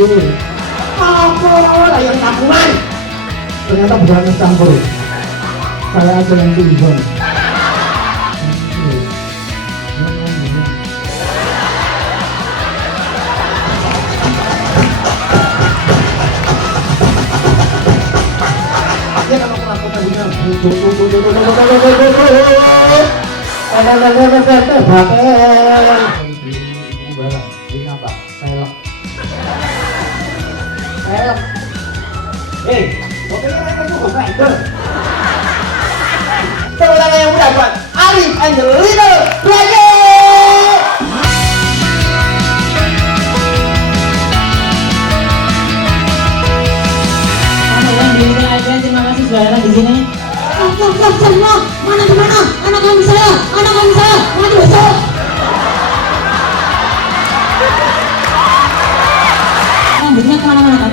Apa lah yang campuran? Ternyata bukan campur. Saya aja yang timbang. Ya kalau melakukan ini kemenangan yang mendapat Arif Angelino Praja. Terima kasih sudah datang di sini. Semua mana di mana? Anak kami saya, maju besok. Rambutnya kemana-mana kan?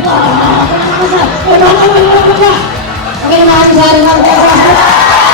Oke, terima kasih.